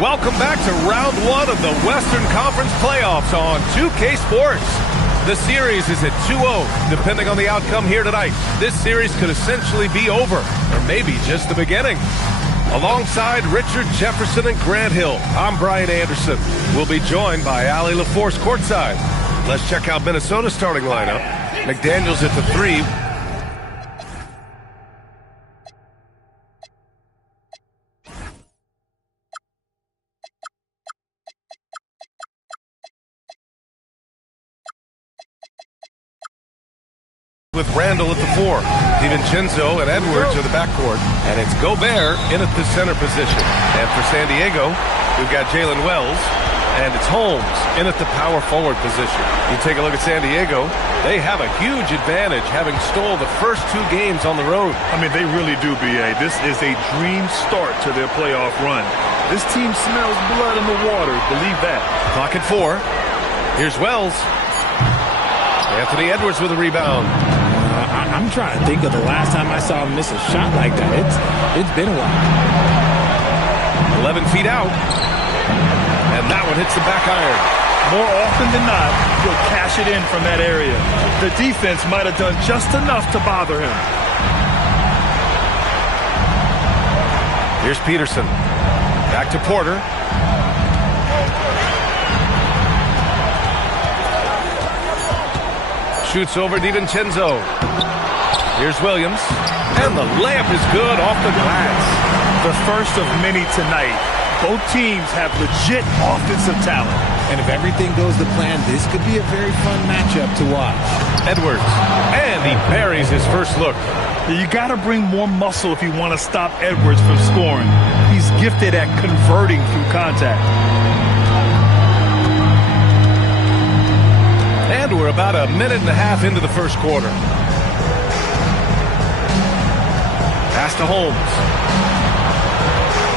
Welcome back to round one of the Western Conference playoffs on 2K Sports. The series is at 2-0. Depending on the outcome here tonight, this series could essentially be over, or maybe just the beginning. Alongside Richard Jefferson and Grant Hill, I'm Brian Anderson. We'll be joined by Allie LaForce courtside. Let's check out Minnesota's starting lineup. McDaniels at the 3. With Randall at the 4. DiVincenzo and Edwards are the backcourt. And it's Gobert in at the center position. And for San Diego, we've got Jalen Wells. And it's Holmes in at the power forward position. You take a look at San Diego, they have a huge advantage having stole the first 2 games on the road. I mean, they really do, B.A. This is a dream start to their playoff run. This team smells blood in the water. Believe that. Clock at 4. Here's Wells. Anthony Edwards with a rebound. I'm trying to think of the last time I saw him miss a shot like that. It's been a while. 11 feet out. And that one hits the back iron. More often than not, he'll cash it in from that area. The defense might have done just enough to bother him. Here's Peterson. Back to Porter. Shoots over DiVincenzo. Here's Williams. And the layup is good off the glass. The first of many tonight. Both teams have legit offensive talent. And if everything goes to plan, this could be a very fun matchup to watch. Edwards. And he buries his first look. You got to bring more muscle if you want to stop Edwards from scoring. He's gifted at converting through contact. And we're about a minute and a half into the first quarter. Pass to Holmes.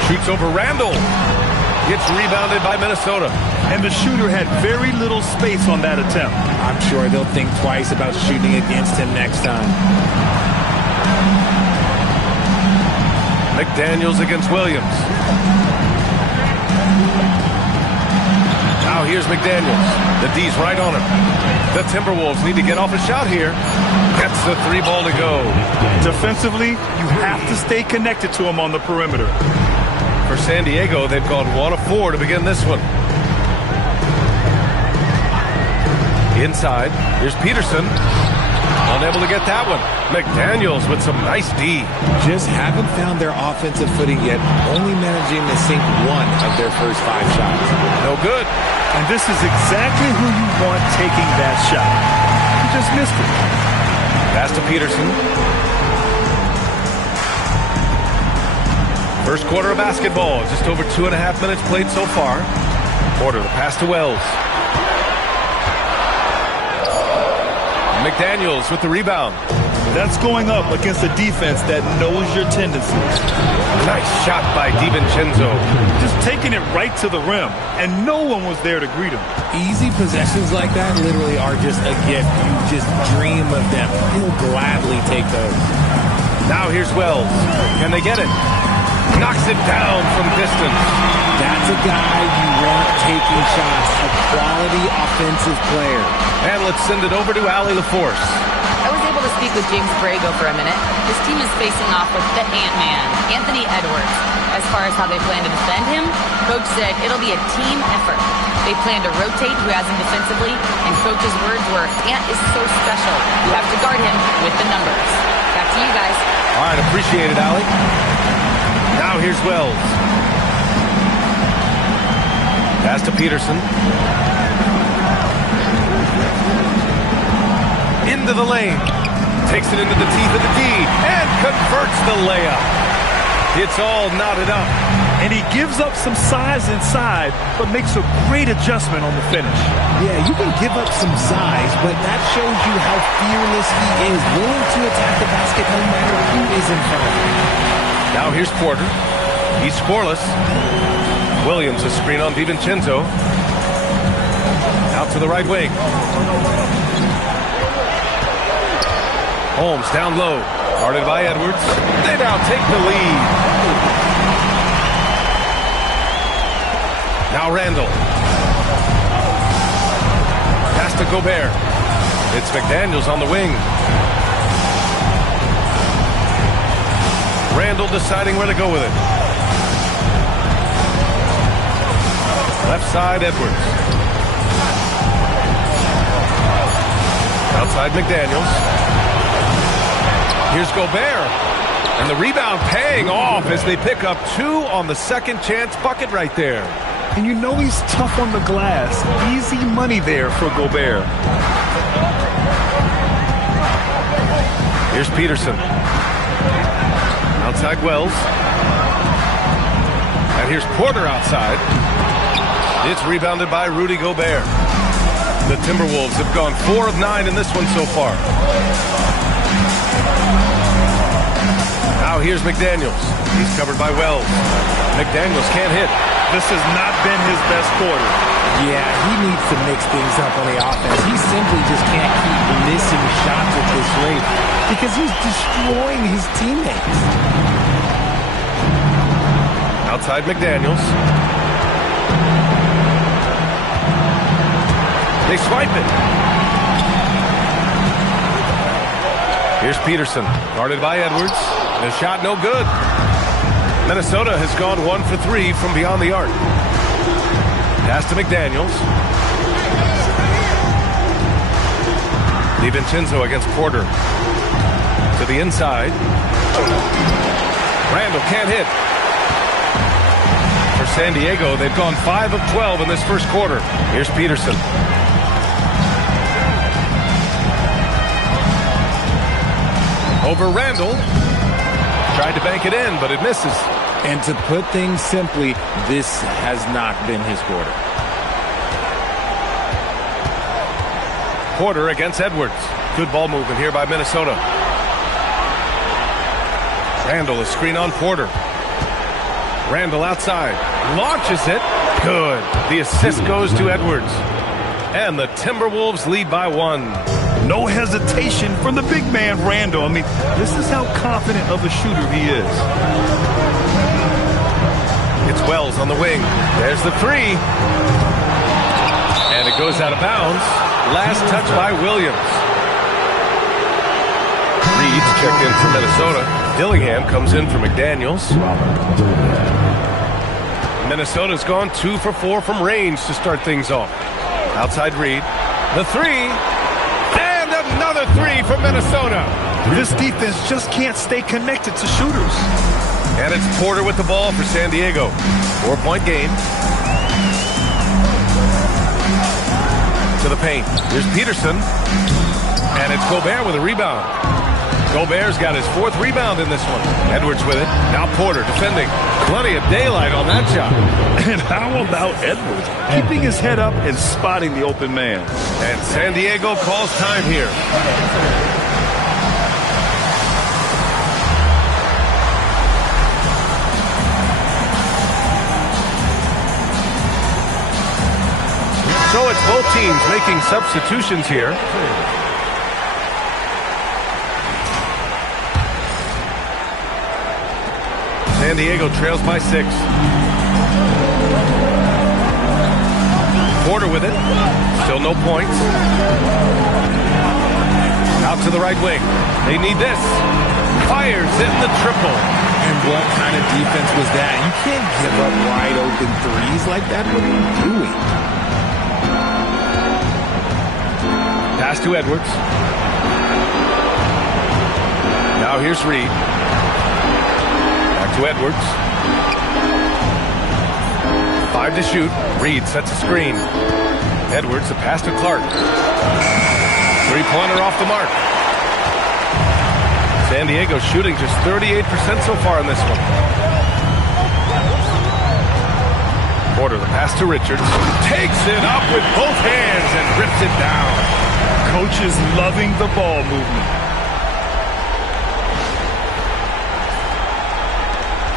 Shoots over Randall. Gets rebounded by Minnesota. And the shooter had very little space on that attempt. I'm sure they'll think twice about shooting against him next time. McDaniels against Williams. Now here's McDaniels. The D's right on him. The Timberwolves need to get off a shot here. Gets the 3 ball to go. Defensively, you have to stay connected to him on the perimeter. For San Diego, they've gone 1 of 4 to begin this one. Inside, here's Peterson. Unable to get that one. McDaniels with some nice D. Just haven't found their offensive footing yet, only managing to sink 1 of their first 5 shots. No good. And this is exactly who you want taking that shot. You just missed it. Pass to Peterson. First quarter of basketball, just over 2.5 minutes played so far. Porter, the pass to Wells. McDaniels with the rebound. That's going up against a defense that knows your tendencies. Nice shot by DiVincenzo. Just taking it right to the rim, and no one was there to greet him. Easy possessions like that literally are just a gift. You just dream of them. He'll gladly take those. Now here's Wells. Can they get it? Knocks it down from distance. That's a guy you want taking shots. A quality offensive player. And let's send it over to Allie LaForce. I was able to speak with James Borrego for a minute. His team is facing off with the Ant-Man, Anthony Edwards. As far as how they plan to defend him, Coach said it'll be a team effort. They plan to rotate who has him defensively, and Coach's words were, Ant is so special. You have to guard him with the numbers. Back to you guys. All right, appreciate it, Allie. Now here's Wells. Pass to Peterson. Into the lane. Takes it into the teeth of the D and converts the layup. It's all knotted up. And he gives up some size inside, but makes a great adjustment on the finish. Yeah, you can give up some size, but that shows you how fearless he is, willing to attack the basket no matter who is in front of him. Now here's Porter. He's scoreless. Williams, a screen on DiVincenzo. Out to the right wing. Holmes down low. Guarded by Edwards. They now take the lead. Now Randall. Pass to Gobert. It's McDaniels on the wing. Randall deciding where to go with it. Left side, Edwards. Outside, McDaniels. Here's Gobert. And the rebound paying off as they pick up 2 on the second chance bucket right there. And you know he's tough on the glass. Easy money there for Gobert. Here's Peterson. Outside Wells. And here's Porter outside. It's rebounded by Rudy Gobert. The Timberwolves have gone 4 of 9 in this one so far. Now here's McDaniels. He's covered by Wells. McDaniels can't hit. This has not been his best quarter. Yeah, he needs to mix things up on the offense. He simply just can't keep missing shots at this rate because he's destroying his teammates. Outside McDaniels. They swipe it. Here's Peterson, guarded by Edwards. The shot no good. Minnesota has gone 1 for 3 from beyond the arc. Pass to McDaniels. DiVincenzo against Porter. To the inside. Randall can't hit. For San Diego, they've gone 5 of 12 in this first quarter. Here's Peterson. Over Randall. Tried to bank it in, but it misses. And to put things simply, this has not been his quarter. Porter against Edwards. Good ball movement here by Minnesota. Randall is screen on Porter. Randall outside. Launches it. Good. The assist goes to Edwards. And the Timberwolves lead by 1. No hesitation from the big man, Randall. I mean, this is how confident of a shooter he is. It's Wells on the wing. There's the 3. And it goes out of bounds. Last touch by Williams. Reed's checked in for Minnesota. Dillingham comes in for McDaniels. Minnesota's gone 2 for 4 from range to start things off. Outside Reed. The 3. Another 3 from Minnesota. This defense just can't stay connected to shooters. And it's Porter with the ball for San Diego. 4-point game. To the paint. Here's Peterson. And it's Gobert with a rebound. Gobert's got his 4th rebound in this one. Edwards with it. Now Porter defending. Plenty of daylight on that shot. And how about Edwards? Keeping his head up and spotting the open man. And San Diego calls time here. So it's both teams making substitutions here. San Diego trails by 6. Porter with it. Still no points. Out to the right wing. They need this. Fires in the triple. And what kind of defense was that? You can't give up wide open threes like that. What are you doing? Pass to Edwards. Now here's Reed. To Edwards. 5 to shoot. Reed sets a screen. Edwards, a pass to Clark. 3-pointer off the mark. San Diego shooting just 38% so far in this one. Porter, the pass to Richards. Takes it up with both hands and rips it down. Coach is loving the ball movement.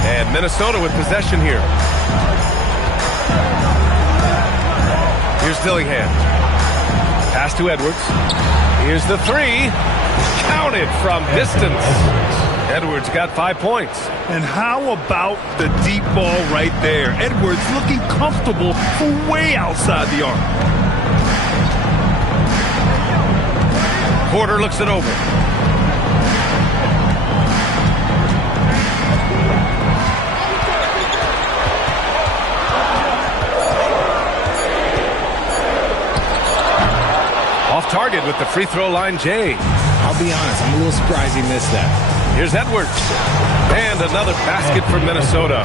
And Minnesota with possession here. Here's Dillingham. Pass to Edwards. Here's the 3. Counted from distance. Edwards got 5 points. And how about the deep ball right there? Edwards looking comfortable from way outside the arc. Porter looks it over. Off target with the free throw line, Jay. I'll be honest, I'm a little surprised he missed that. Here's Edwards. And another basket for Minnesota.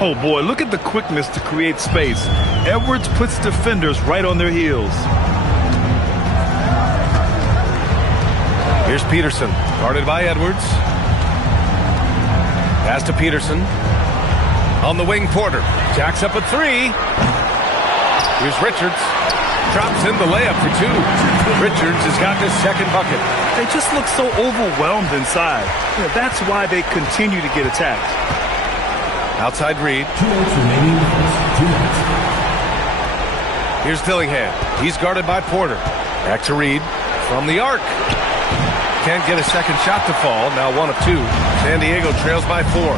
Oh, boy, look at the quickness to create space. Edwards puts defenders right on their heels. Here's Peterson, guarded by Edwards. Pass to Peterson. On the wing, Porter. Jacks up a three. Here's Richards. Drops in the layup for two. Richards has got his second bucket. They just look so overwhelmed inside. Yeah, that's why they continue to get attacked. Outside Reed. 2 minutes remaining. 2 minutes. Here's Dillingham. He's guarded by Porter. Back to Reed. From the arc. Can't get a second shot to fall. Now 1 of 2. San Diego trails by 4.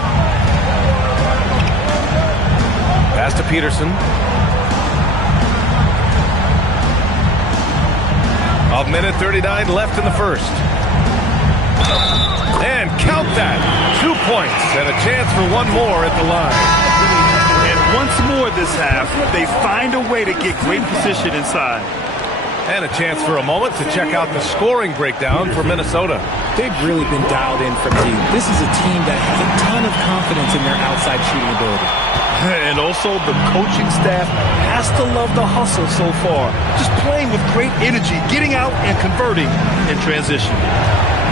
Pass to Peterson. A minute 39 left in the first. And count that. 2 points and a chance for one more at the line. And once more this half, they find a way to get great position inside. And a chance for a moment to check out the scoring breakdown for Minnesota. They've really been dialed in from deep. This is a team that has a ton of confidence in their outside shooting ability. And also the coaching staff has to love the hustle so far. Just playing with great energy, getting out and converting in transition.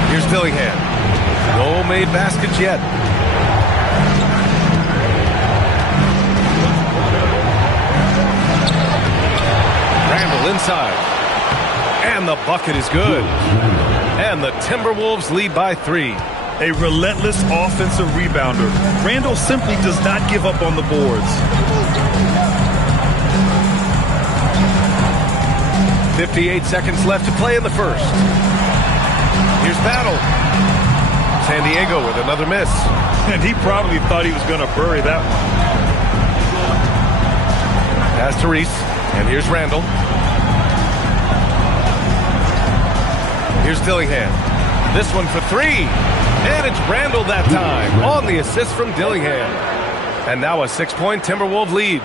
Here's Dillingham. No made baskets yet. Randall inside. And the bucket is good. And the Timberwolves lead by 3. A relentless offensive rebounder. Randall simply does not give up on the boards. 58 seconds left to play in the first. Here's Battle. San Diego with another miss. And he probably thought he was going to bury that one. Pass to Reese. And here's Randall. Here's Dillingham. This one for 3. And it's Randall that time on the assist from Dillingham. And now a 6-point Timberwolves lead.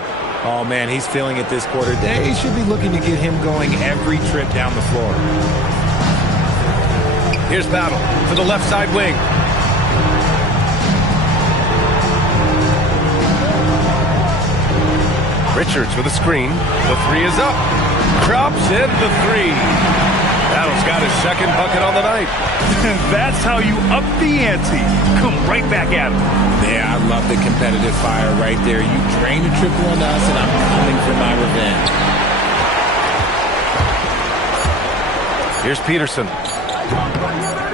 Oh, man, he's feeling it this quarter. They should be looking to get him going every trip down the floor. Here's Battle to the left side wing. Richards with a screen. The 3 is up. Drops in the 3. Battle's got his second bucket on the night. That's how you up the ante. Come right back at him. Yeah, I love the competitive fire right there. You drain a triple on us, and I'm coming for my revenge. Here's Peterson.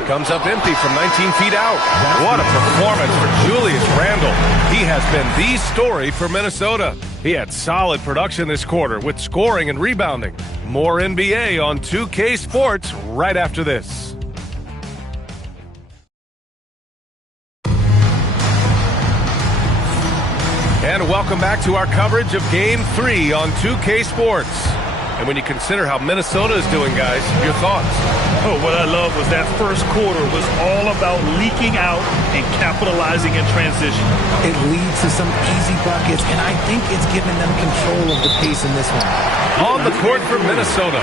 Comes up empty from 19 feet out. What a performance for Julius Randle. He has been the story for Minnesota. He had solid production this quarter with scoring and rebounding. More NBA on 2K Sports right after this. And welcome back to our coverage of Game 3 on 2K Sports. And when you consider how Minnesota is doing, guys, your thoughts? Oh, what I love was that first quarter was all about leaking out and capitalizing in transition. It leads to some easy buckets, and I think it's given them control of the pace in this one. On the court for Minnesota,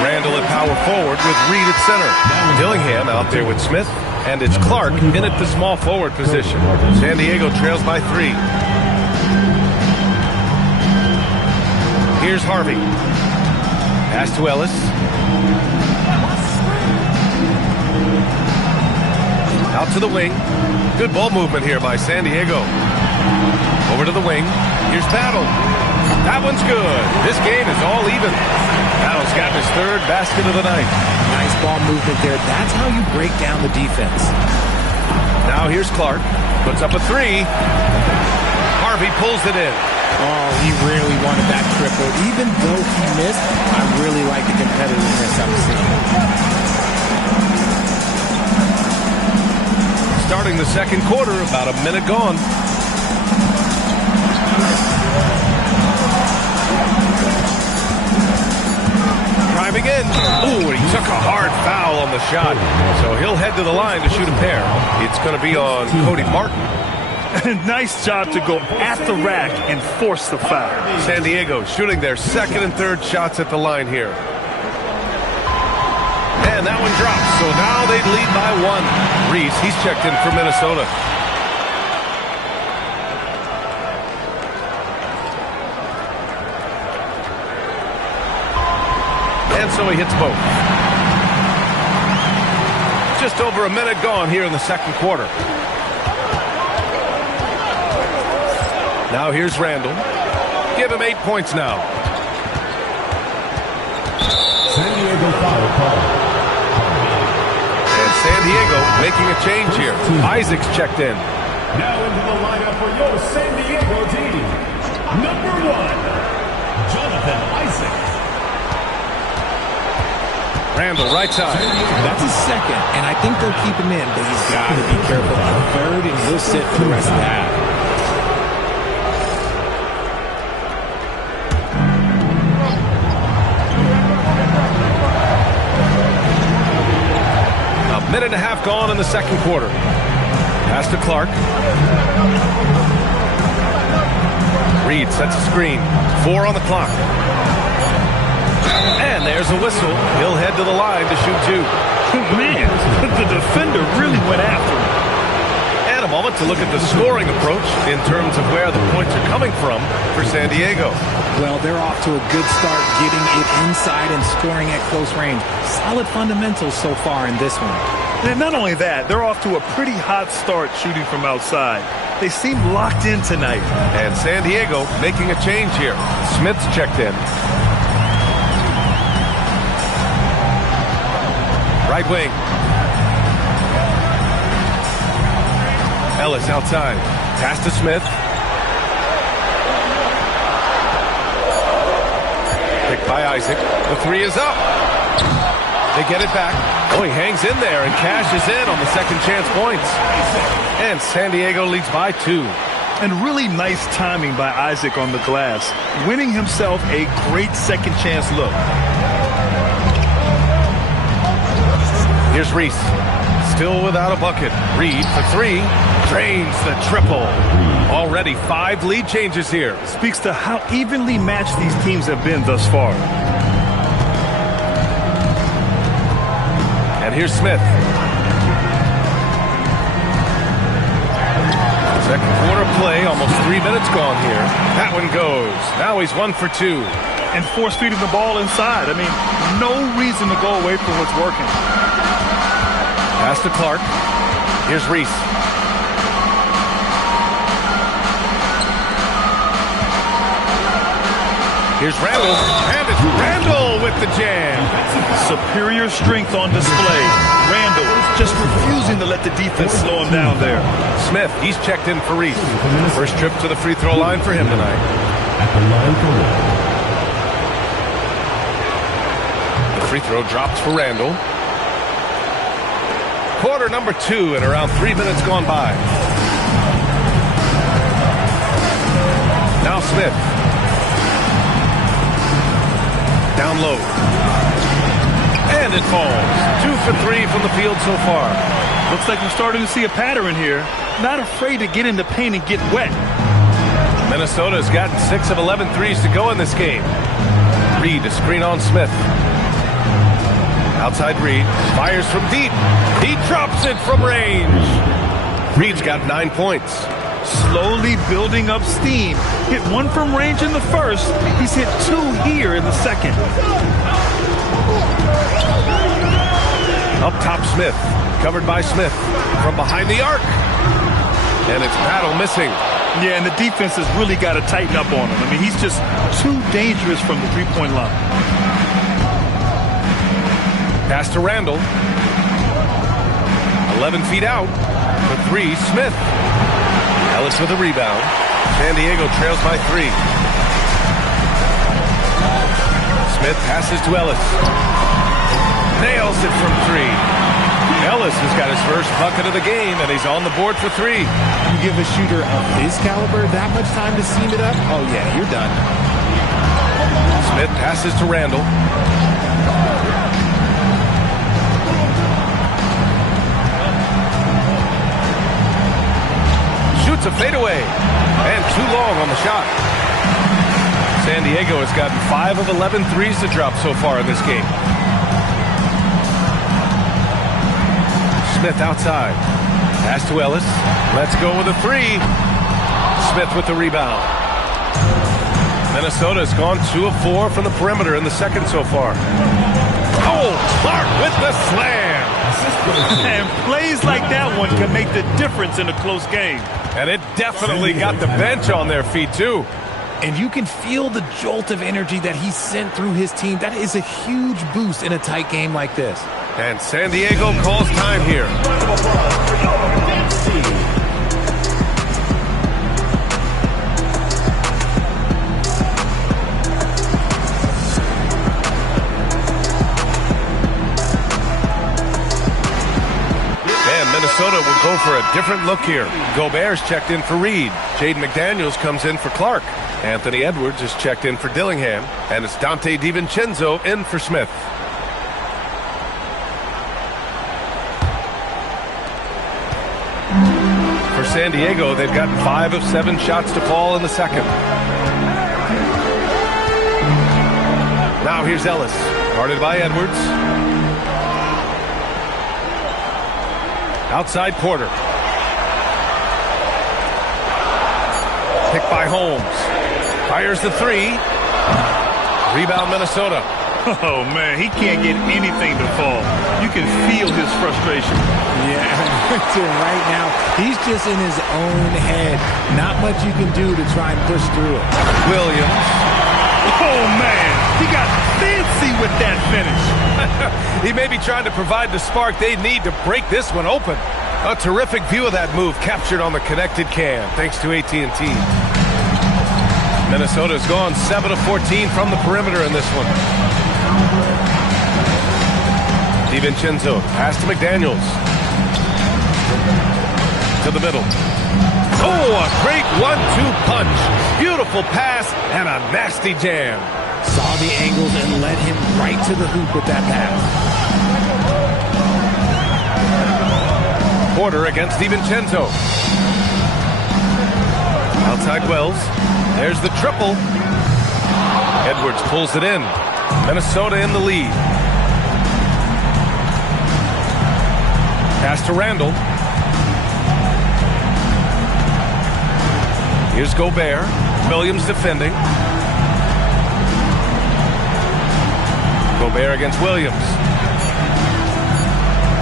Randall at power forward with Reed at center. Dillingham out there with Smith, and it's Clark in at the small forward position. San Diego trails by 3. Here's Harvey. Pass to Ellis. Out to the wing. Good ball movement here by San Diego. Over to the wing. Here's Battle. That one's good. This game is all even. Battle's got his third basket of the night. Nice ball movement there. That's how you break down the defense. Now here's Clark. Puts up a 3. Harvey pulls it in. Oh, he really wanted that triple. Even though he missed, I really like the competitiveness I'm seeing. Starting the second quarter, about a minute gone. Driving in. Ooh, and he took a hard foul on the shot. So he'll head to the line to shoot a pair. It's going to be on Cody Martin. Nice job to go at the rack and force the foul. San Diego shooting their second and third shots at the line here. And that one drops, so now they lead by one. Reese, he's checked in for Minnesota. And so he hits both. Just over a minute gone here in the second quarter. Now here's Randall. Give him 8 points now. San Diego foul call. And San Diego making a change here. Isaac's checked in. Now into the lineup for your San Diego team. Number 1, Jonathan Isaac. Randall, right side. That's his second, and I think they'll keep him in, but he's got to be careful on the third, and he'll sit for the rest of that. A minute and a half gone in the second quarter. Pass to Clark. Reed sets a screen. 4 on the clock. And there's a whistle. He'll head to the line to shoot 2. Man, the defender really went after him. And a moment to look at the scoring approach in terms of where the points are coming from for San Diego. Well, they're off to a good start getting it inside and scoring at close range. Solid fundamentals so far in this one. And not only that, they're off to a pretty hot start shooting from outside. They seem locked in tonight. And San Diego making a change here. Smith's checked in. Right wing. Ellis outside. Pass to Smith. Picked by Isaac. The 3 is up. They get it back. Oh, he hangs in there and cashes in on the second chance points. And San Diego leads by 2. And really nice timing by Isaac on the glass, winning himself a great second chance look. Here's Reese. Still without a bucket. Reed for 3. Drains the triple. Already 5 lead changes here. Speaks to how evenly matched these teams have been thus far. And here's Smith. Second quarter play, almost 3 minutes gone here. That one goes. Now he's 1 for 2. And force feeding the ball inside. I mean, no reason to go away from what's working. Pass to Clark. Here's Reese. Here's Randall. And it's Randall with the jam. Superior strength on display. Randall just refusing to let the defense slow him down there. Smith, he's checked in for Reese. First trip to the free throw line for him tonight. At the line for one. The free throw drops for Randall. Quarter number 2 and around 3 minutes gone by. Now Smith. Down low. And it falls. 2 for 3 from the field so far. Looks like we're starting to see a pattern here. Not afraid to get in the paint and get wet. Minnesota's gotten 6 of 11 threes to go in this game. Reed to screen on Smith. Outside Reed. Fires from deep. He drops it from range. Reed's got 9 points. Slowly building up steam. Hit 1 from range in the first. He's hit 2 here in the second. Up top Smith. Covered by Smith. From behind the arc. And it's Battle missing. Yeah, and the defense has really got to tighten up on him. I mean, he's just too dangerous from the three-point line. Pass to Randall. 11 feet out. For 3, Smith. Ellis with a rebound. San Diego trails by 3. Smith passes to Ellis. Nails it from 3. Ellis has got his first bucket of the game, and he's on the board for 3. You give a shooter of his caliber that much time to seam it up? Oh, yeah, you're done. Smith passes to Randall. Shoots a fadeaway. And too long on the shot. San Diego has gotten 5 of 11 threes to drop so far in this game. Smith outside. Pass to Ellis. Let's go with a 3. Smith with the rebound. Minnesota has gone 2 of 4 from the perimeter in the second so far. Oh, Clark with the slam. And plays like that one can make the difference in a close game. And it definitely got the bench on their feet, too. And you can feel the jolt of energy that he sent through his team. That is a huge boost in a tight game like this. And San Diego calls time here. And Minnesota will go for a different look here. Gobert's checked in for Reed. Jaden McDaniels comes in for Clark. Anthony Edwards is checked in for Dillingham. And it's Dante DiVincenzo in for Smith. For San Diego, they've gotten 5 of 7 shots to fall in the second. Now here's Ellis, guarded by Edwards. Outside Porter. Picked by Holmes. Fires the 3. Rebound Minnesota. Oh, man, he can't get anything to fall. You can feel his frustration. Yeah, right now, he's just in his own head. Not much you can do to try and push through it. Williams. Oh, man, he got fancy with that finish. He may be trying to provide the spark they need to break this one open. A terrific view of that move captured on the connected cam, thanks to AT&T. Minnesota's gone 7 of 14 from the perimeter in this one. DiVincenzo, pass to McDaniels. To the middle. Oh, a great 1-2 punch. Beautiful pass and a nasty jam. Saw the angles and led him right to the hoop with that pass. Porter against DiVincenzo. Outside Wells. There's the triple. Edwards pulls it in. Minnesota in the lead. Pass to Randall. Here's Gobert. Williams defending. Gobert against Williams.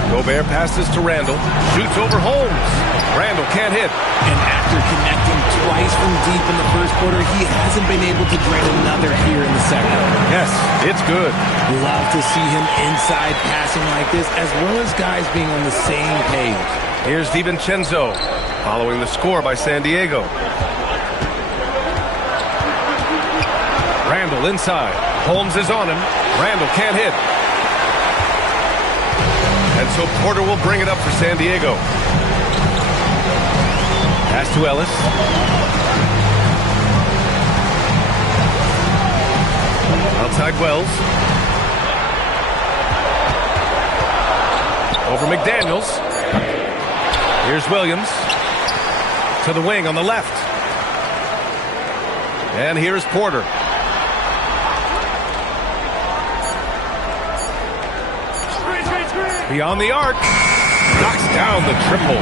Gobert passes to Randall. Shoots over Holmes. Randall can't hit. And after connecting twice from deep in the first quarter, he hasn't been able to drain another here in the second. Yes, it's good. Love to see him inside passing like this, as well as guys being on the same page. Here's DiVincenzo, following the score by San Diego. Randall inside. Holmes is on him. Randall can't hit. And so Porter will bring it up for San Diego. Pass to Ellis. Outside Wells. Over McDaniels. Here's Williams. To the wing on the left. And here's Porter. Beyond the arc. Knocks down the triple.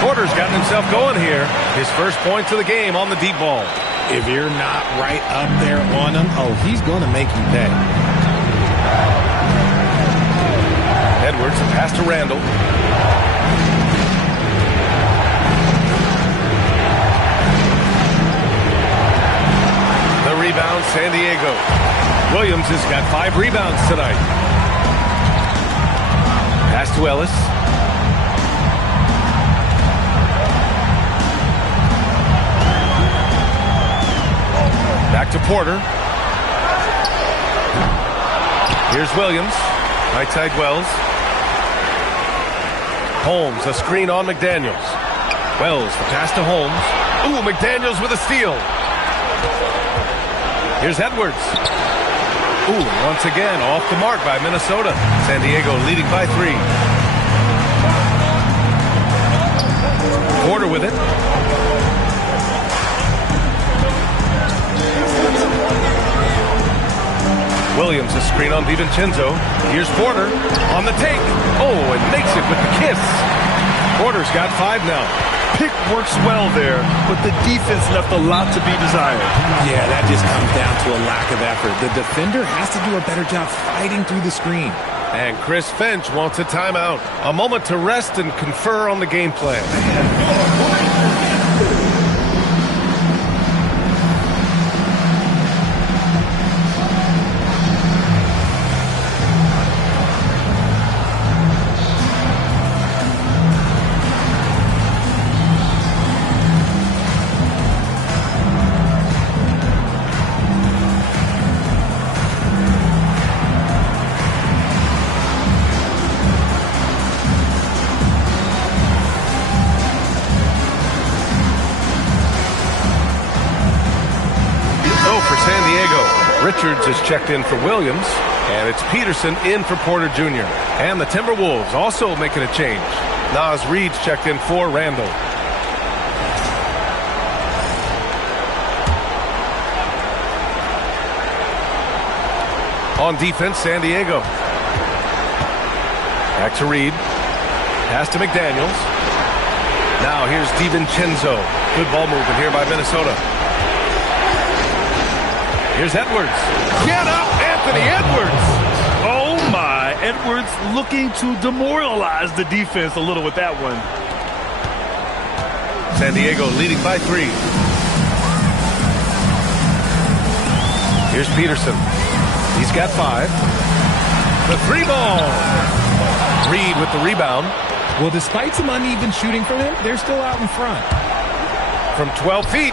Porter's gotten himself going here. His first points of the game on the deep ball. If you're not right up there on him, oh, he's going to make you pay. Edwards, pass to Randall. The rebound, San Diego. Williams has got 5 rebounds tonight. Pass to Ellis. Back to Porter. Here's Williams. Right side Wells. Holmes, a screen on McDaniels. Wells, the pass to Holmes. Ooh, McDaniels with a steal. Here's Edwards. Ooh, once again, off the mark by Minnesota. San Diego leading by 3. Porter with it. Williams, a screen on DiVincenzo. Here's Porter on the take. Oh, and makes it with the kiss. Porter's got 5 now. Pick works well there, but the defense left a lot to be desired. Yeah, that just comes down to a lack of effort. The defender has to do a better job fighting through the screen. And Chris Finch wants a timeout. A moment to rest and confer on the game plan. Richards is checked in for Williams, and it's Peterson in for Porter Jr. And the Timberwolves also making a change. Naz Reid's checked in for Randall. On defense, San Diego. Back to Reid. Pass to McDaniels. Now here's DiVincenzo. Good ball movement here by Minnesota. Here's Edwards. Get up, Anthony Edwards! Oh, my. Edwards looking to demoralize the defense a little with that one. San Diego leading by 3. Here's Peterson. He's got 5. The 3 ball. Reid with the rebound. Well, despite some uneven shooting from him, they're still out in front. From 12 feet.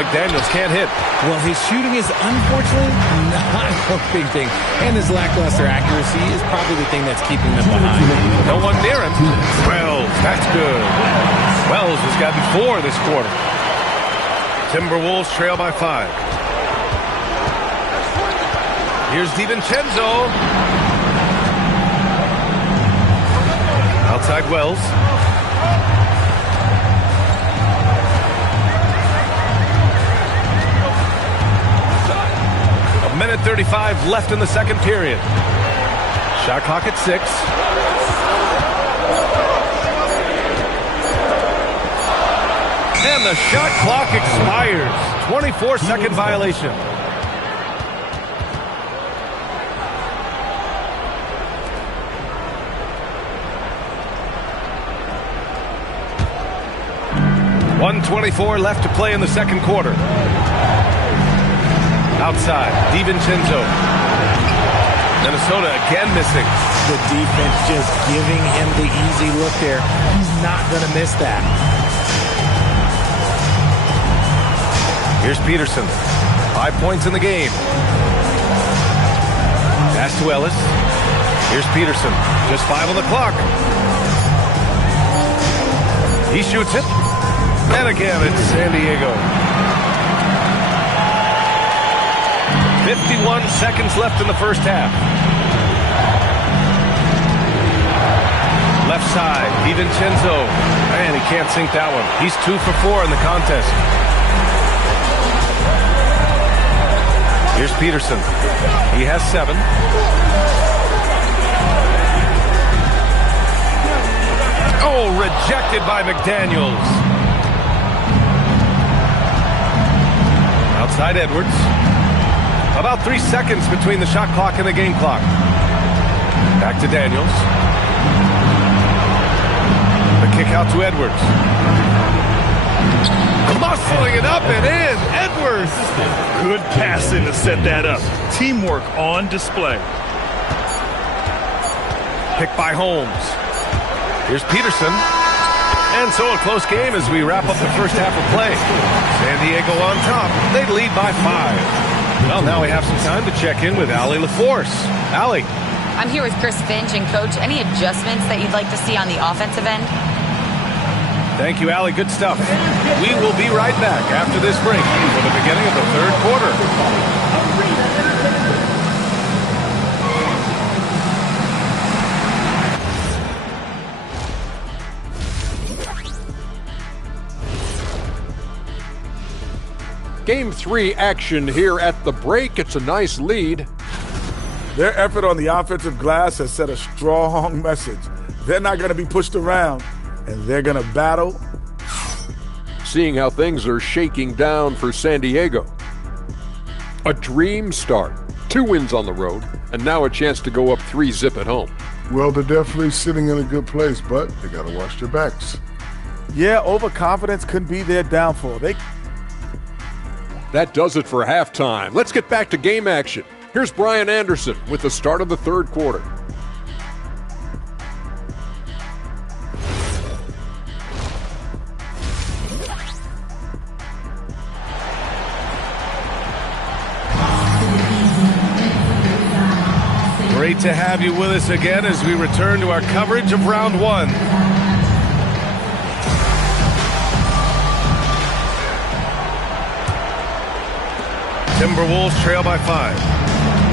McDaniels can't hit. Well, his shooting is unfortunately not a big thing. And his lackluster accuracy is probably the thing that's keeping them behind. No one near him. Wells, that's good. Wells has gotten 4 this quarter. Timberwolves trail by 5. Here's DiVincenzo. Outside Wells. Minute 35 left in the second period. Shot clock at 6. And the shot clock expires. 24-second violation. .124 left to play in the second quarter. Outside, DiVincenzo. Minnesota again missing. The defense just giving him the easy look there. He's not going to miss that. Here's Peterson. 5 points in the game. Pass to Ellis. Here's Peterson. Just 5 on the clock. He shoots it. And again, it's San Diego. 51 seconds left in the first half. Left side, DiVincenzo. Man, he can't sink that one. He's 2 for 4 in the contest. Here's Peterson. He has 7. Oh, rejected by McDaniels. Outside Edwards. About 3 seconds between the shot clock and the game clock. Back to Daniels. The kick out to Edwards. Muscling it up and in. Edwards. Good passing to set that up. Teamwork on display. Pick by Holmes. Here's Peterson. And so a close game as we wrap up the first half of play. San Diego on top. They lead by 5. Well, now we have some time to check in with Allie LaForce. Allie. I'm here with Chris Finch. And, Coach, any adjustments that you'd like to see on the offensive end? Thank you, Allie. Good stuff. We will be right back after this break for the beginning of the third quarter. Game 3 action here at the break. It's a nice lead. Their effort on the offensive glass has set a strong message. They're not going to be pushed around, and they're going to battle. Seeing how things are shaking down for San Diego. A dream start. 2 wins on the road, and now a chance to go up 3-zip at home. Well, they're definitely sitting in a good place, but they got to watch their backs. Yeah, overconfidence could be their downfall. That does it for halftime. Let's get back to game action. Here's Brian Anderson with the start of the third quarter. Great to have you with us again as we return to our coverage of round 1. Timberwolves trail by 5.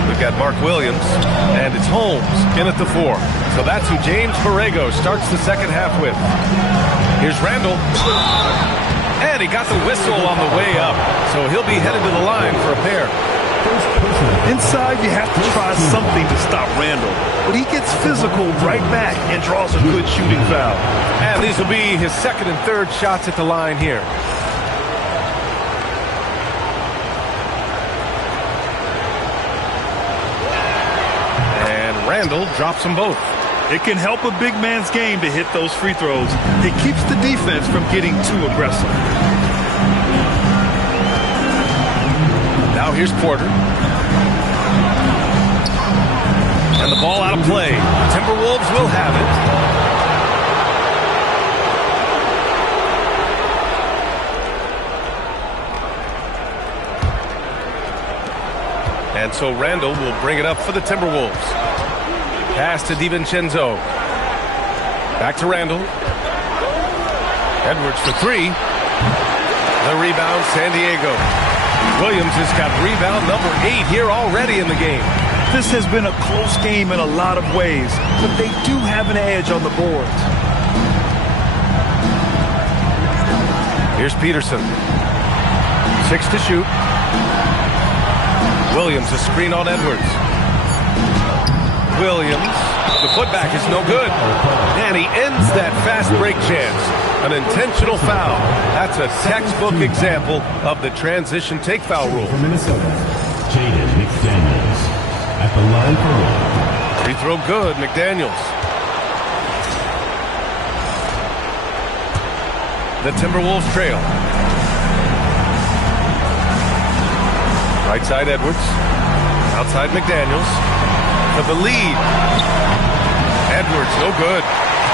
We've got Mark Williams, and it's Holmes in at the 4. So that's who James Borrego starts the second half with. Here's Randall. And he got the whistle on the way up, so he'll be headed to the line for a pair. Inside, you have to try something to stop Randall, but he gets physical right back and draws a good shooting foul. And these will be his second and third shots at the line here. Randall drops them both. It can help a big man's game to hit those free throws. It keeps the defense from getting too aggressive. Now here's Porter. And the ball out of play. The Timberwolves will have it. And so Randall will bring it up for the Timberwolves. Pass to DiVincenzo. Back to Randall. Edwards for 3. The rebound, San Diego. Williams has got rebound number 8 here already in the game. This has been a close game in a lot of ways, but they do have an edge on the boards. Here's Peterson. 6 to shoot. Williams, a screen on Edwards. Williams, the putback is no good. And he ends that fast break chance. An intentional foul. That's a textbook example of the transition take foul rule. From Minnesota, Jaden McDaniels at the line for one. Free throw good, McDaniels. The Timberwolves trail. Right side Edwards. Outside McDaniels. For the lead. Edwards, no good.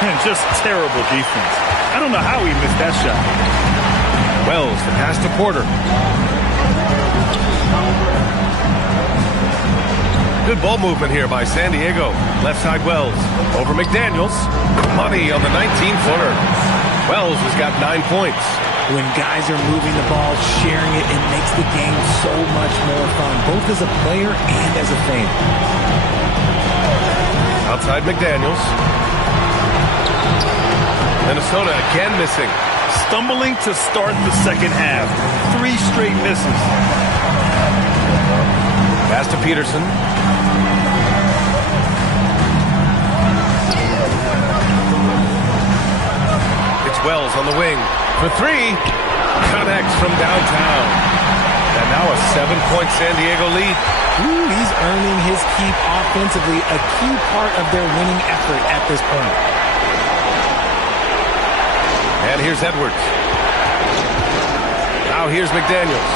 And just terrible defense. I don't know how he missed that shot. Wells, the pass to Porter. Good ball movement here by San Diego. Left side Wells. Over McDaniels. Money on the 19-footer. Wells has got 9 points. When guys are moving the ball, sharing it, it makes the game so much more fun, both as a player and as a fan. Outside McDaniels. Minnesota again missing. Stumbling to start the second half. 3 straight misses. Pass to Peterson. It's Wells on the wing. For 3. Connects from downtown. And now a 7-point San Diego lead. Ooh, he's earning his keep offensively, a key part of their winning effort at this point. And here's Edwards. Now here's McDaniels.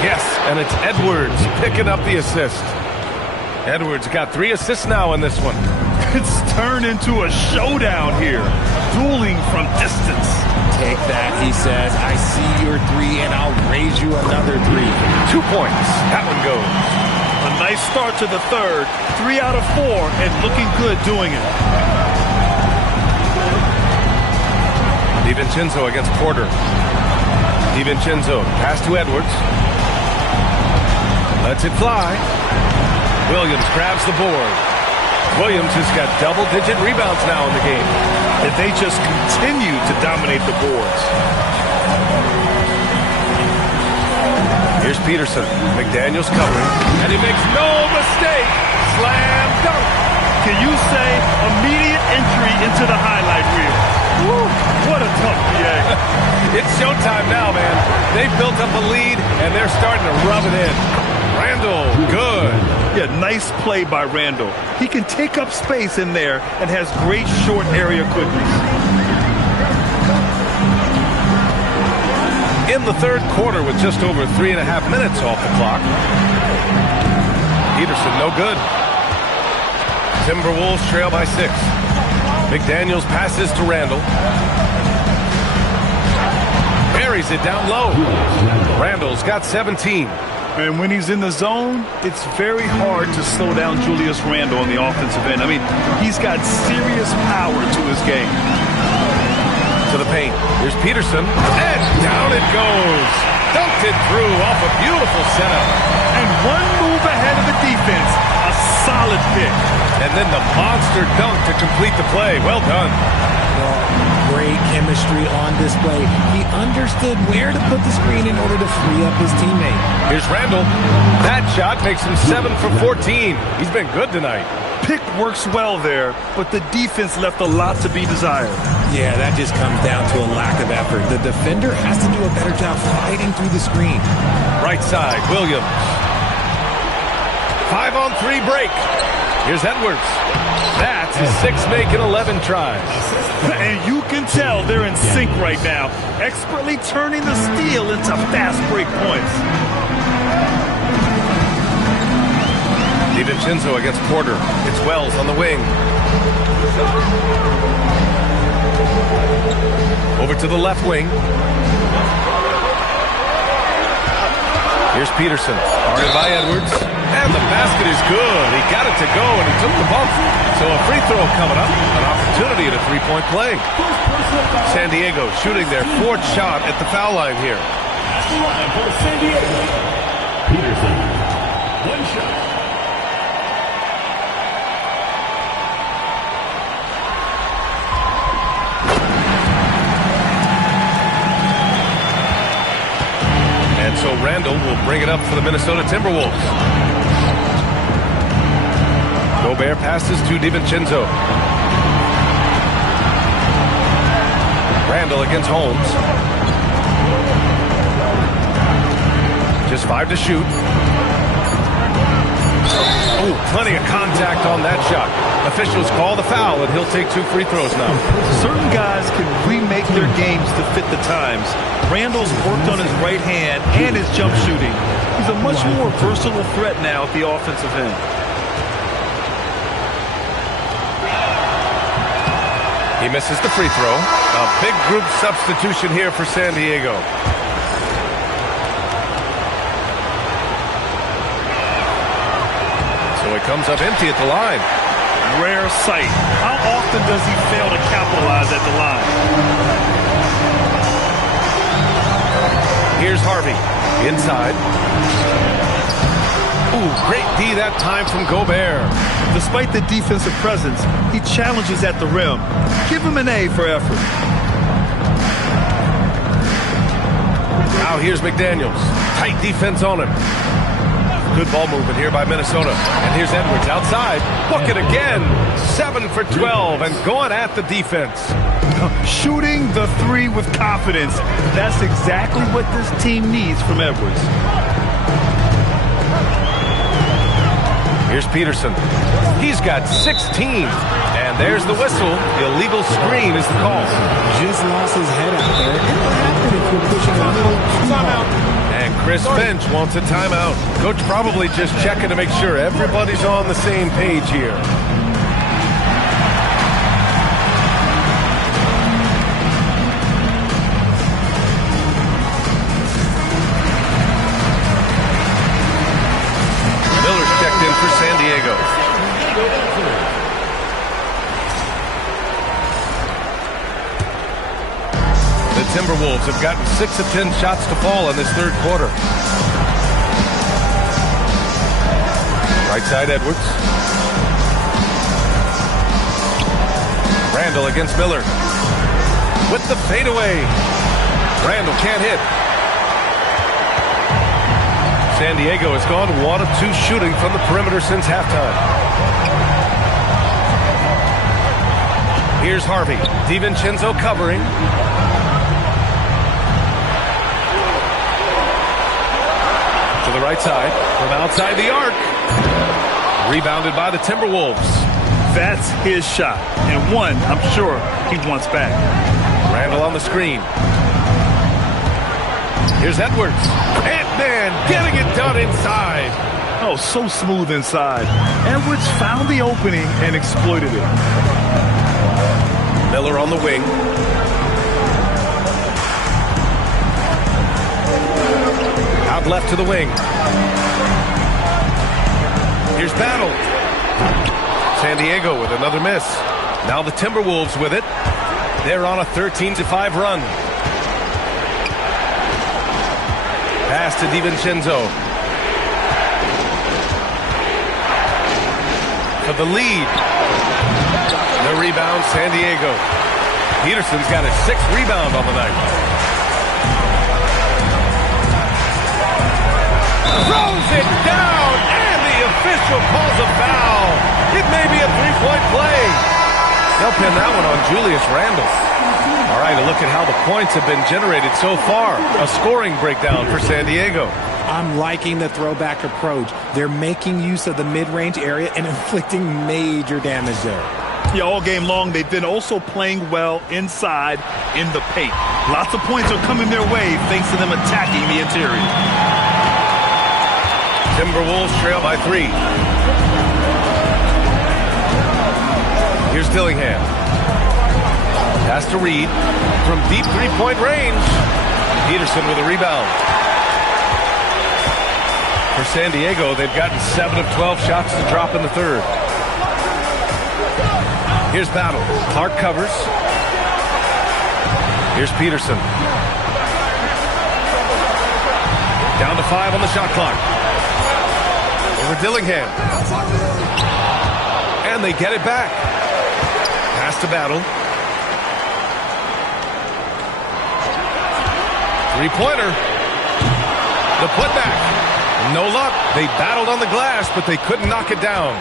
Yes, and it's Edwards picking up the assist. Edwards got 3 assists now in this one. It's turned into a showdown here. Dueling from distance. Take that, he says. I see your 3, and I'll raise you another 3. 2 points. That one goes. Nice start to the third. 3 out of 4 and looking good doing it. DiVincenzo against Porter. DiVincenzo, pass to Edwards. Lets it fly. Williams grabs the board. Williams has got double-digit rebounds now in the game. And they just continue to dominate the boards. Here's Peterson. McDaniels covering. And he makes no mistake. Slam dunk. Can you say immediate entry into the highlight reel? Woo, what a tough PA. It's showtime now, man. They've built up a lead, and they're starting to rub it in. Randall, good. Yeah, nice play by Randall. He can take up space in there and has great short area quickness. In the third quarter with just over 3.5 minutes off the clock. Peterson, no good. Timberwolves trail by 6. McDaniels passes to Randall. Buries it down low. Randall's got 17. And when he's in the zone, it's very hard to slow down Julius Randle on the offensive end. I mean, he's got serious power to his game. To the paint. Here's Peterson. And down it goes. Dunked it through off a beautiful setup. And one move ahead of the defense. A solid pick. And then the monster dunk to complete the play. Well done. Great chemistry on display. He understood where to put the screen in order to free up his teammate. Here's Randall. That shot makes him 7 for 14. He's been good tonight. Pick works well there, but the defense left a lot to be desired. Yeah, that just comes down to a lack of effort. The defender has to do a better job fighting through the screen. Right side, Williams. 5-on-3 break. Here's Edwards. That's his 6th make in 11 tries. And you can tell they're in sync right now, expertly turning the steal into fast break points. DiVincenzo against Porter. It's Wells on the wing. Over to the left wing. Here's Peterson. Guarded by Edwards. And the basket is good. He got it to go, and he took the bump. So a free throw coming up. An opportunity at a three-point play. San Diego shooting their 4th shot at the foul line here. For San Diego, Peterson. 1 shot. And so Randall will bring it up for the Minnesota Timberwolves. Gobert passes to DiVincenzo. Randall against Holmes. Just 5 to shoot. Oh, plenty of contact on that shot. Officials call the foul, and he'll take 2 free throws now. Certain guys can remake their games to fit the times. Randall's worked on his right hand and his jump shooting. He's a much more versatile threat now at the offensive end. He misses the free throw. A big group substitution here for San Diego. So he comes up empty at the line. Rare sight. How often does he fail to capitalize at the line? Here's Harvey. Inside. Ooh, great D that time from Gobert. Despite the defensive presence, he challenges at the rim. Give him an A for effort. Now here's McDaniels. Tight defense on him. Good ball movement here by Minnesota. And here's Edwards outside. Bucket again. 7 for 12 and going at the defense. Shooting the 3 with confidence. That's exactly what this team needs from Edwards. Here's Peterson. He's got 16. And there's the whistle. The illegal screen is the call. Just lost his head out there. It'll happen if you're pushing a little too hard. And Chris Finch wants a timeout. Coach probably just checking to make sure everybody's on the same page here. Miller's checked Timberwolves have gotten 6 of 10 shots to fall in this third quarter. Right side, Edwards. Randall against Miller. With the fadeaway. Randall can't hit. San Diego has gone 1 of 2 shooting from the perimeter since halftime. Here's Harvey. DiVincenzo covering. To the right side. From outside the arc. Rebounded by the Timberwolves. That's his shot. And one, I'm sure, he wants back. Randall on the screen. Here's Edwards. Ant-Man getting it done inside. Oh, so smooth inside. Edwards found the opening and exploited it. Miller on the wing. Out left to the wing. Here's Battle. San Diego with another miss. Now the Timberwolves with it. They're on a 13-5 run. Pass to DiVincenzo. For the lead. The rebound, San Diego. Peterson's got his 6th rebound on the night. Throws it down, and the official calls a foul. It may be a 3-point play. They'll pin that one on Julius Randle. All right, a look at how the points have been generated so far. A scoring breakdown for San Diego. I'm liking the throwback approach. They're making use of the mid-range area and inflicting major damage there. Yeah, all game long, they've been also playing well inside in the paint. Lots of points are coming their way thanks to them attacking the interior. Timberwolves trail by 3. Here's Dillingham. Pass to Reed from deep 3-point range. Peterson with a rebound. For San Diego, they've gotten 7 of 12 shots to drop in the third. Here's Battle. Clark covers. Here's Peterson. Down to 5 on the shot clock. Over Dillingham. And they get it back. Pass to Battle. 3-pointer. The putback. No luck. They battled on the glass, but they couldn't knock it down.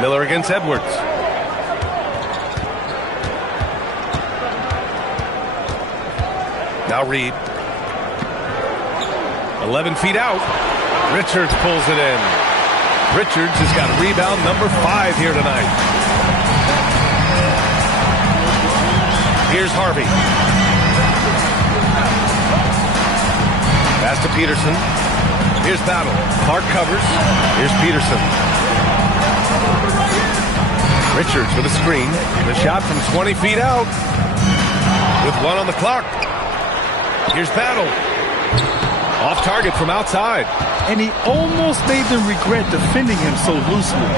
Miller against Edwards. Now Reed. 11 feet out. Richards pulls it in. Richards has got rebound number 5 here tonight. Here's Harvey. Pass to Peterson. Here's Battle. Clark covers. Here's Peterson. Richards with a screen. The shot from 20 feet out. With 1 on the clock. Here's Battle. Off target from outside. And he almost made them regret defending him so loosely.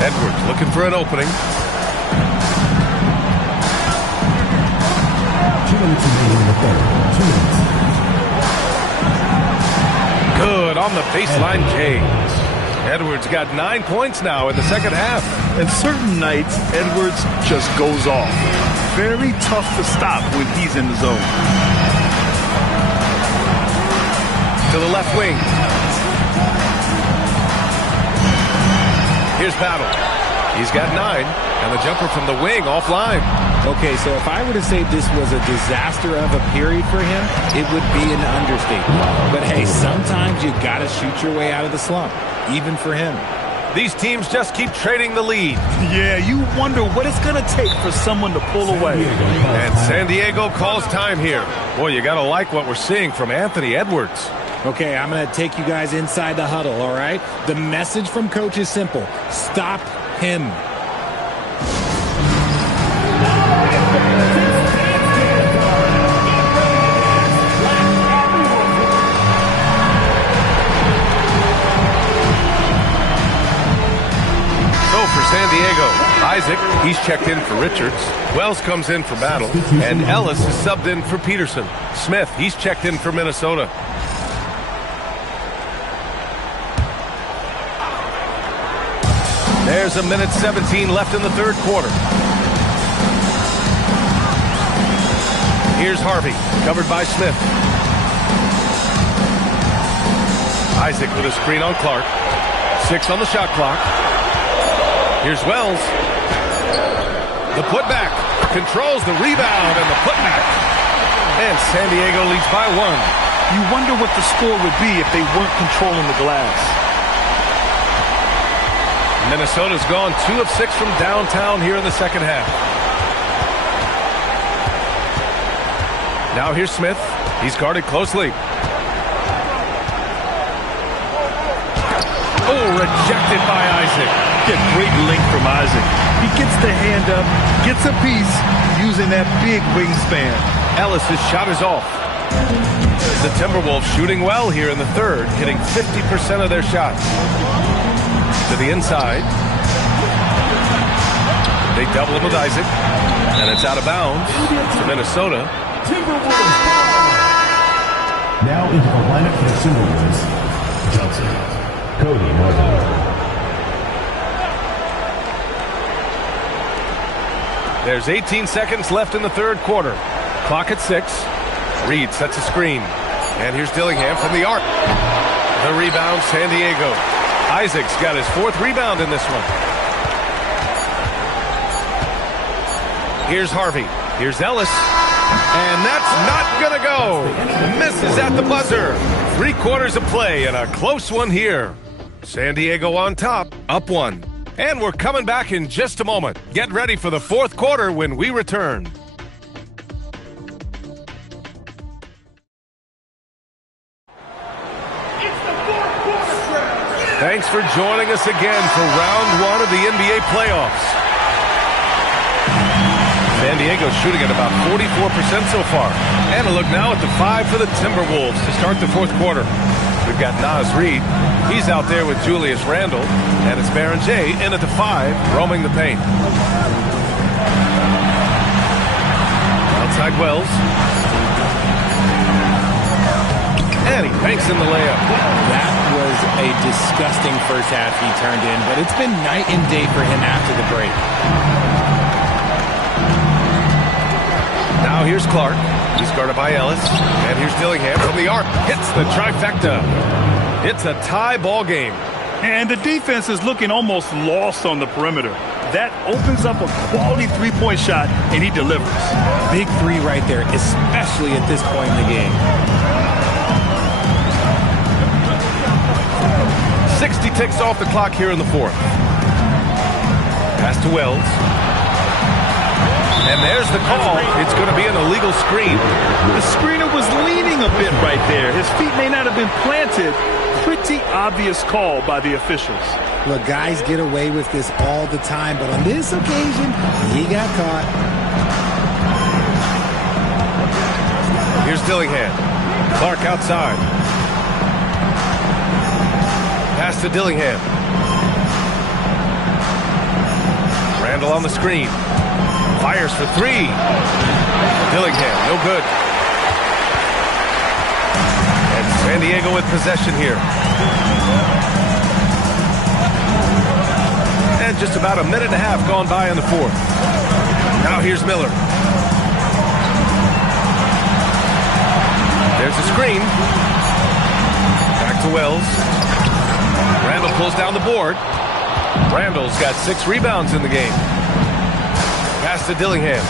Edwards looking for an opening. 2 minutes remaining in the third. 2 minutes. Good on the baseline, James. Edwards got 9 points now in the second half. And certain nights, Edwards just goes off. Very tough to stop when he's in the zone. To the left wing. Here's Battle. He's got 9, and the jumper from the wing offline. Okay, so if I were to say this was a disaster of a period for him, it would be an understatement. But hey, sometimes you got to shoot your way out of the slump, even for him. These teams just keep trading the lead. Yeah, you wonder what it's going to take for someone to pull away. And San Diego calls time here. Boy, you got to like what we're seeing from Anthony Edwards. Okay, I'm going to take you guys inside the huddle, all right? The message from Coach is simple. Stop him. So for San He's checked in for Richards. Wells comes in for Battle. And Ellis is subbed in for Peterson. Smith, he's checked in for Minnesota. There's a minute 17 left in the third quarter. Here's Harvey, covered by Smith. Isaac with a screen on Clark. 6 on the shot clock. Here's Wells. The putback. Controls the rebound and the putback. And San Diego leads by 1. You wonder what the score would be if they weren't controlling the glass. Minnesota's gone 2 of 6 from downtown here in the second half. Now here's Smith. He's guarded closely. Oh, rejected by Isaac. Get great length from Isaac. He gets the hand up, gets a piece, using that big wingspan. Ellis's shot is off. The Timberwolves shooting well here in the third, hitting 50% of their shots. To the inside. They double him with Isaac. And it's out of bounds to Minnesota. Now into the lineup for the Timberwolves. Johnson. Cody Martin. There's 18 seconds left in the third quarter. Clock at 6. Reed sets a screen. And here's Dillingham from the arc. The rebound, San Diego. Isaac's got his 4th rebound in this one. Here's Harvey. Here's Ellis. And that's not going to go. Misses at the buzzer. 3 quarters of play and a close one here. San Diego on top, up 1. And we're coming back in just a moment. Get ready for the fourth quarter when we return. Thanks for joining us again for round 1 of the NBA playoffs. San Diego shooting at about 44% so far. And a look now at the 5 for the Timberwolves to start the fourth quarter. We've got Naz Reid. He's out there with Julius Randle. And it's Baron J in at the 5, roaming the paint. Outside Wells. And he banks in the layup. That was a disgusting first half he turned in, but it's been night and day for him after the break. Now here's Clark. He's guarded by Ellis. And here's Dillingham from the arc. Hits the trifecta. It's a tie ball game. And the defense is looking almost lost on the perimeter. That opens up a quality three-point shot, and he delivers. Big 3 right there, especially at this point in the game. 60 ticks off the clock here in the fourth. Pass to Wells. And there's the call. It's going to be an illegal screen. The screener was leaning a bit right there. His feet may not have been planted. Pretty obvious call by the officials. Look, guys get away with this all the time, but on this occasion, he got caught. Here's Dillingham. Clark outside. Pass to Dillingham. Randle on the screen. Fires for 3. Dillingham, no good. And San Diego with possession here. And just about a minute and a half gone by in the fourth. Now here's Miller. There's a screen. Back to Wells. Randle pulls down the board. Randle's got 6 rebounds in the game. Pass to Dillingham.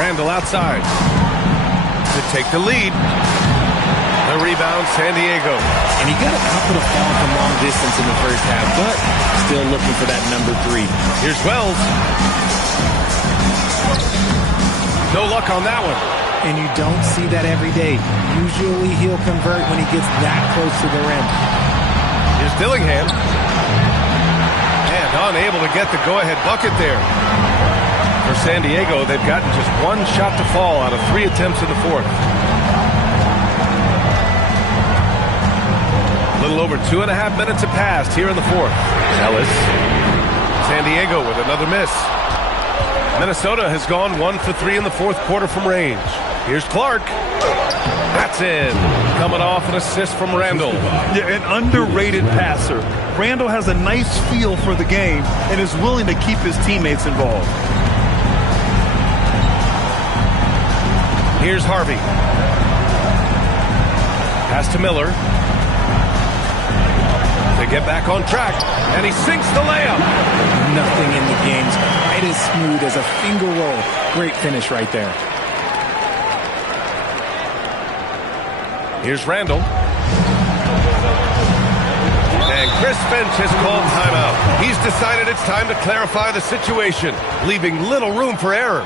Randle outside to take the lead. The rebound, San Diego. And he got a couple of falls from long distance in the first half, but still looking for that number 3. Here's Wells. No luck on that one. And you don't see that every day. Usually he'll convert when he gets that close to the rim. Here's Dillingham. And unable to get the go-ahead bucket there. For San Diego, they've gotten just 1 shot to fall out of 3 attempts in the fourth. little over 2.5 minutes have passed here in the fourth. Ellis. San Diego with another miss. Minnesota has gone 1 for 3 in the fourth quarter from range. Here's Clark. That's in. Coming off an assist from Randall. Yeah, an underrated passer. Randall has a nice feel for the game and is willing to keep his teammates involved. Here's Harvey. Pass to Miller. They get back on track, and he sinks the layup. Nothing in the game's quite as smooth as a finger roll. Great finish right there. Here's Randall. And Chris Finch has called timeout. He's decided it's time to clarify the situation, leaving little room for error.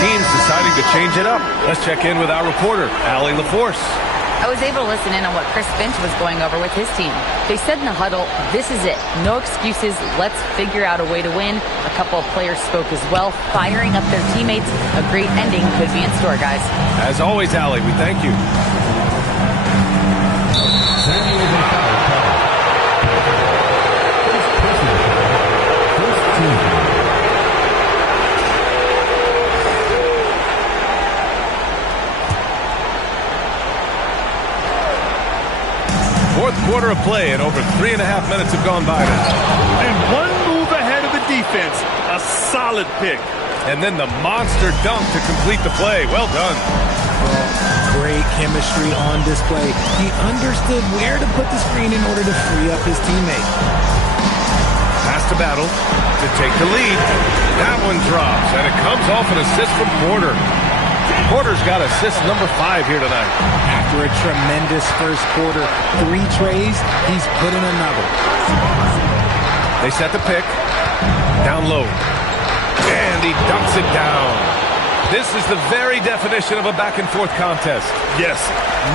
Teams deciding to change it up. Let's check in with our reporter, Allie LaForce. I was able to listen in on what Chris Finch was going over with his team. They said in the huddle, this is it. No excuses. Let's figure out a way to win. A couple of players spoke as well, firing up their teammates. A great ending could be in store, guys. As always, Allie, we thank you. Fourth quarter of play, and over 3.5 minutes have gone by now. And one move ahead of the defense. A solid pick. And then the monster dunk to complete the play. Well done. Well, great chemistry on display. He understood where to put the screen in order to free up his teammate. Pass to Battle to take the lead. That one drops, and it comes off an assist from Porter. Porter's got assist number 5 here tonight. After a tremendous first quarter, 3 trays, he's put in another. They set the pick. Down low. And he dunks it down. This is the very definition of a back-and-forth contest. Yes,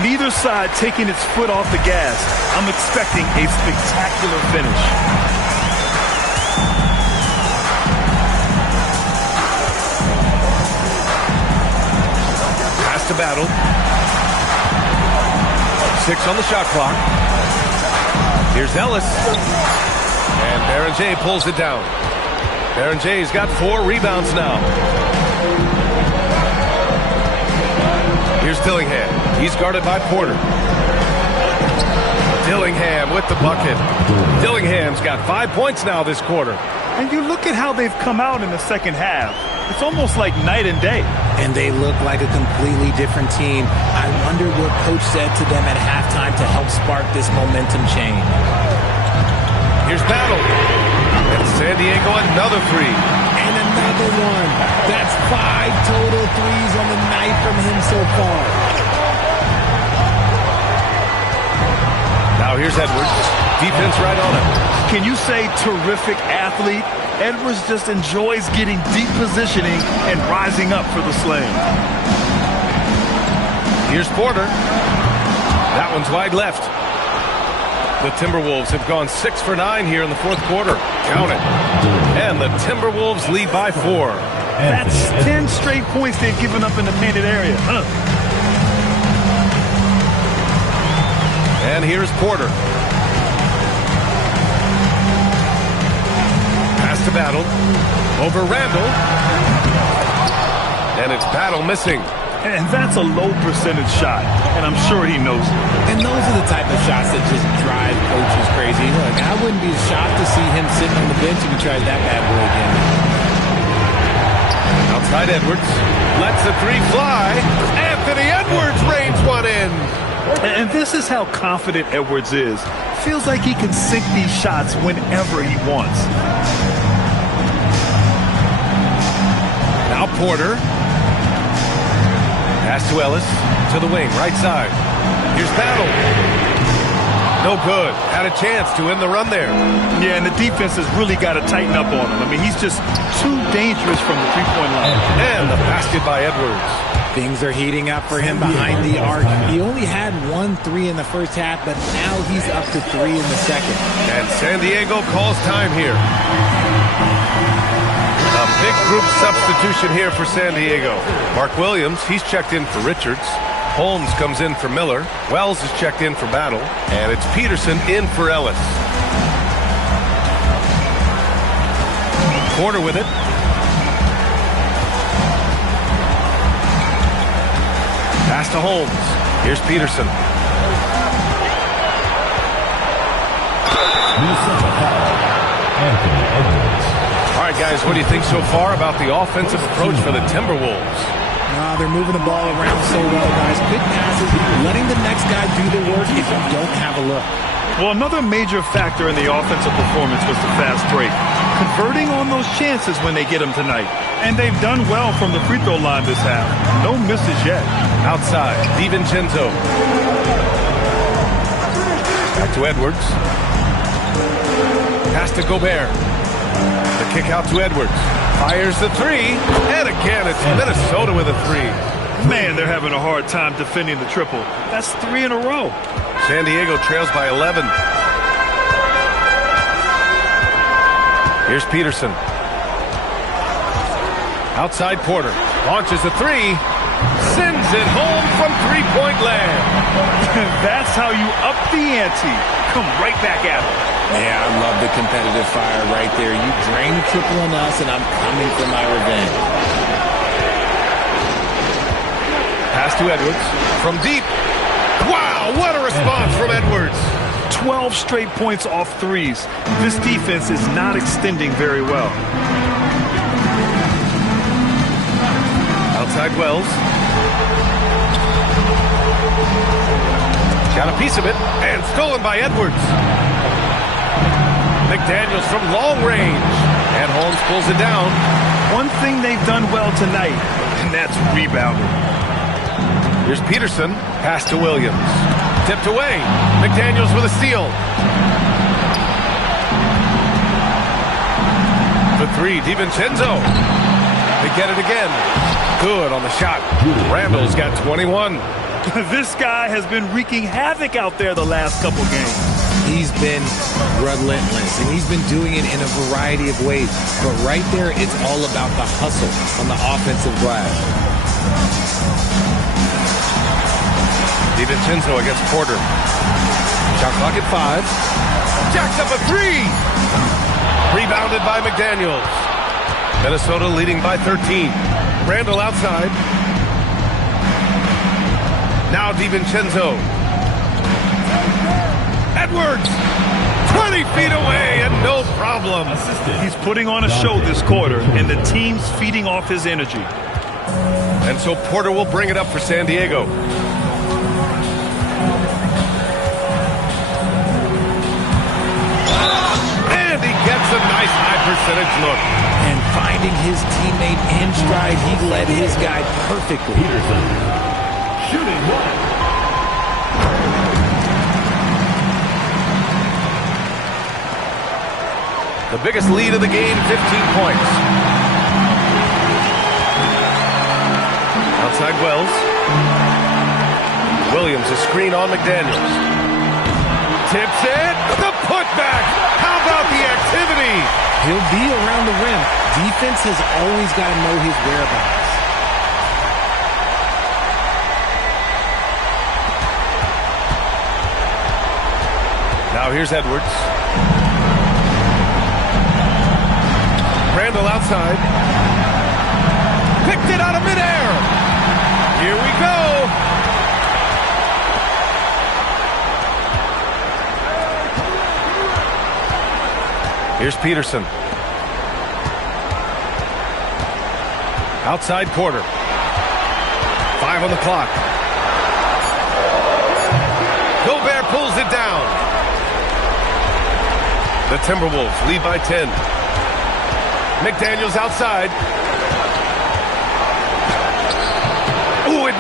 neither side taking its foot off the gas. I'm expecting a spectacular finish. To Battle. 6 on the shot clock. Here's Ellis. And Berenger pulls it down. Berenger's got 4 rebounds now. Here's Dillingham. He's guarded by Porter. Dillingham with the bucket. Dillingham's got 5 points now this quarter. And you look at how they've come out in the second half. It's almost like night and day. And they look like a completely different team. I wonder what Coach said to them at halftime to help spark this momentum change. Here's Battle. And San Diego another 3. And another one. That's 5 total threes on the night from him so far. Now here's Edwards. Defense right on him. Can you say terrific athlete? Edwards just enjoys getting deep positioning and rising up for the slam. Here's Porter. That one's wide left. The Timberwolves have gone 6 for 9 here in the fourth quarter. Count it. And the Timberwolves lead by 4. That's 10 straight points they've given up in the painted area. And here's Porter. Pass to Battle. Over Randall. And it's Battle missing. And that's a low percentage shot, and I'm sure he knows it. And those are the type of shots that just drive coaches crazy. Look, I wouldn't be shocked to see him sitting on the bench if he tries that bad boy again. Outside Edwards. Lets the 3 fly. Anthony Edwards rains one in. And this is how confident Edwards is. Feels like he can sink these shots whenever he wants. Porter. Pass to Ellis. To the wing, right side. Here's Battle. No good. Had a chance to end the run there. Yeah, and the defense has really got to tighten up on him. I mean, he's just too dangerous from the three-point line. And the basket by Edwards. Things are heating up for him behind the arc. He only had 1 3 in the first half, but now he's up to 3 in the second. And San Diego calls time here. A big group substitution here for San Diego. Mark Williams, he's checked in for Richards. Holmes comes in for Miller. Wells is checked in for Battle. And it's Peterson in for Ellis. Porter with it. Pass to Holmes. Here's Peterson. All right, guys, what do you think so far about the offensive approach for the Timberwolves? They're moving the ball around so well, guys. Quick passes, letting the next guy do the work if you don't have a look. Well, another major factor in the offensive performance was the fast break. Converting on those chances when they get them tonight. And they've done well from the free throw line this half. No misses yet. Outside, DiVincenzo. Back to Edwards. Pass to Gobert. The kick out to Edwards. Fires the three. And again, it's Minnesota with a three. Man, they're having a hard time defending the triple. That's 3 in a row. San Diego trails by 11. Here's Peterson. Outside Porter. Launches a three. Sends it home from three-point land. That's how you up the ante. Come right back at it. Yeah, I love the competitive fire right there. You drain the triple on us, and I'm coming for my revenge. Pass to Edwards. From deep. Wow, what a response from Edwards. 12 straight points off threes. This defense is not extending very well. Outside Wells. Got a piece of it, and stolen by Edwards. McDaniels from long range. And Holmes pulls it down. One thing they've done well tonight, and that's rebounding. Here's Peterson. Pass to Williams. Tipped away. McDaniels with a steal. The three, DiVincenzo. They get it again. Good on the shot. Randall's got 21. This guy has been wreaking havoc out there the last couple games. He's been relentless, and he's been doing it in a variety of ways. But right there, it's all about the hustle on the offensive glass. DiVincenzo against Porter. Shot clock at 5. Jacks up a three. Rebounded by McDaniels. Minnesota leading by 13. Randall outside. Now DiVincenzo. Edwards. 20 feet away and no problem. He's putting on a show this quarter, and the team's feeding off his energy. And so Porter will bring it up for San Diego. And he gets a nice high percentage look. And finding his teammate in stride, he led his guy perfectly. Peterson, shooting one. The biggest lead of the game, 15 points. Outside Wells. Williams, a screen on McDaniels. Tips it. The putback. How about the activity? He'll be around the rim. Defense has always got to know his whereabouts. Now here's Edwards. Randall outside. Picked it out of midair. Here we go. Here's Peterson. Outside Porter. 5 on the clock. Gobert pulls it down. The Timberwolves lead by 10. McDaniels outside.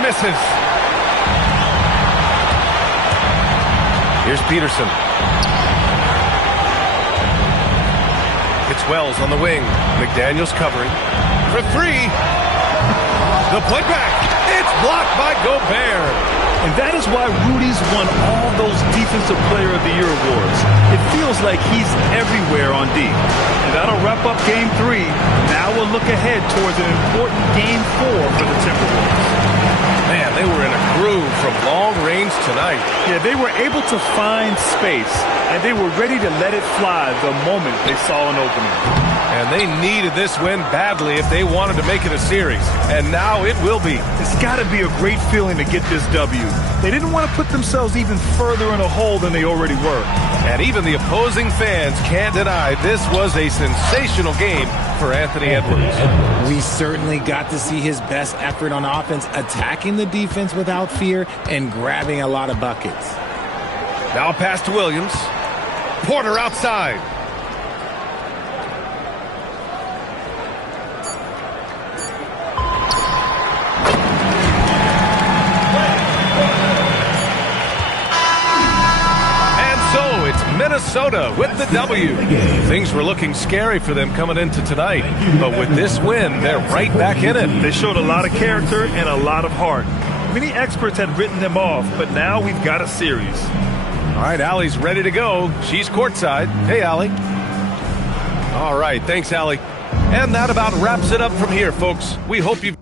misses. Here's Peterson. It's Wells on the wing. McDaniels covering. For three. The putback. It's blocked by Gobert. And that is why Rudy's won all those Defensive Player of the Year awards. It feels like he's everywhere on D. And that'll wrap up Game 3. Now we'll look ahead towards an important Game 4 for the Timberwolves. Man, they were in a groove from long range tonight. Yeah, they were able to find space, and they were ready to let it fly the moment they saw an opening. And they needed this win badly if they wanted to make it a series. And now it will be. It's got to be a great feeling to get this W. They didn't want to put themselves even further in a hole than they already were. And even the opposing fans can't deny this was a sensational game for Anthony Edwards. We certainly got to see his best effort on offense, attacking the defense without fear and grabbing a lot of buckets. Now a pass to Williams. Porter outside. Minnesota with the W. Things were looking scary for them coming into tonight, but with this win, they're right back in it. They showed a lot of character and a lot of heart. Many experts had written them off, but now we've got a series. All right, Allie's ready to go. She's courtside. Hey, Allie. All right, thanks, Allie. And that about wraps it up from here, folks. We hope you've